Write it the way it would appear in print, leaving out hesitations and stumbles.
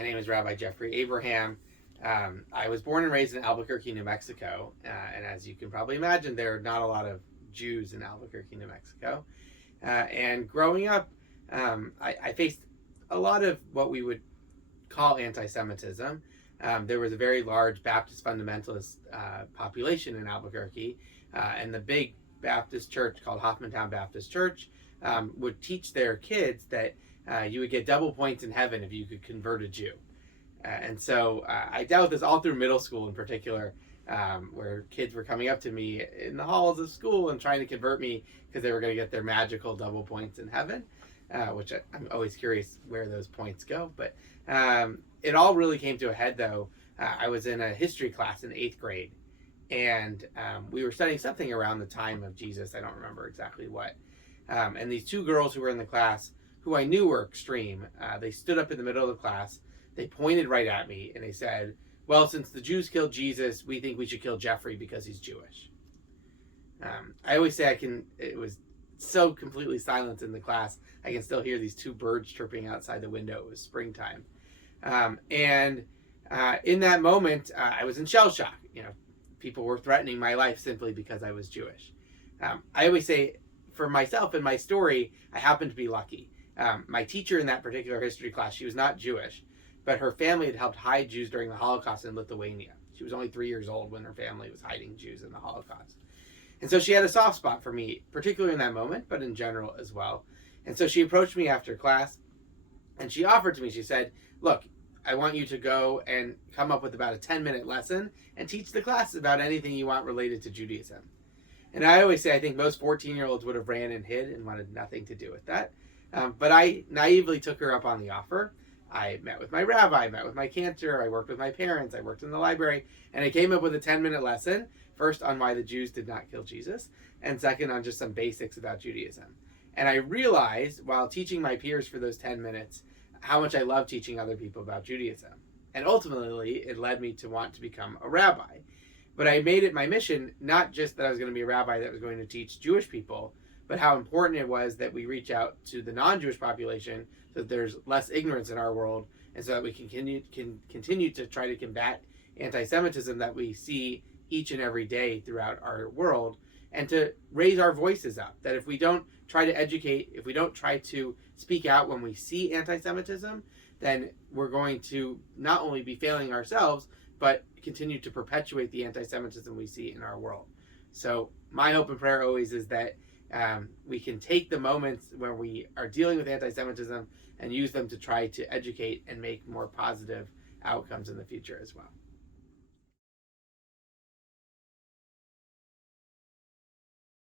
My name is Rabbi Jeffrey Abraham. I was born and raised in Albuquerque, New Mexico. And as you can probably imagine, there are not a lot of Jews in Albuquerque, New Mexico. And growing up, I faced a lot of what we would call anti-Semitism. There was a very large Baptist fundamentalist population in Albuquerque, and the big Baptist church called Hoffman Baptist Church would teach their kids that you would get double points in heaven if you could convert a Jew. And so I dealt with this all through middle school in particular, where kids were coming up to me in the halls of school and trying to convert me because they were going to get their magical double points in heaven, which I'm always curious where those points go. But it all really came to a head, though. I was in a history class in 8th grade, and we were studying something around the time of Jesus. I don't remember exactly what. And these two girls who were in the class, who I knew were extreme, they stood up in the middle of the class, they pointed right at me, and they said, well, since the Jews killed Jesus, we think we should kill Jeffrey because he's Jewish. I always say it was so completely silent in the class, I can still hear these two birds chirping outside the window. It was springtime. And in that moment, I was in shell shock. People were threatening my life simply because I was Jewish. I always say, for myself and my story, I happened to be lucky. My teacher in that particular history class, she was not Jewish, but her family had helped hide Jews during the Holocaust in Lithuania. She was only 3 years old when her family was hiding Jews in the Holocaust. And so she had a soft spot for me, particularly in that moment, but in general as well. And so she approached me after class, and she offered to me, she said, look, I want you to go and come up with about a 10-minute lesson and teach the class about anything you want related to Judaism. And I always say I think most 14-year-olds would have ran and hid and wanted nothing to do with that. But I naively took her up on the offer. I met with my rabbi, I met with my cantor, I worked with my parents, I worked in the library, and I came up with a 10-minute lesson, first on why the Jews did not kill Jesus, and second on just some basics about Judaism. And I realized, while teaching my peers for those 10 minutes, how much I love teaching other people about Judaism. And ultimately, it led me to want to become a rabbi. But I made it my mission, not just that I was going to be a rabbi that was going to teach Jewish people, but how important it was that we reach out to the non-Jewish population so that there's less ignorance in our world, and so that we can continue to try to combat anti-Semitism that we see each and every day throughout our world, and to raise our voices up. That if we don't try to educate, if we don't try to speak out when we see anti-Semitism, then we're going to not only be failing ourselves, but continue to perpetuate the anti-Semitism we see in our world. So my hope and prayer always is that we can take the moments where we are dealing with anti-Semitism and use them to try to educate and make more positive outcomes in the future as well.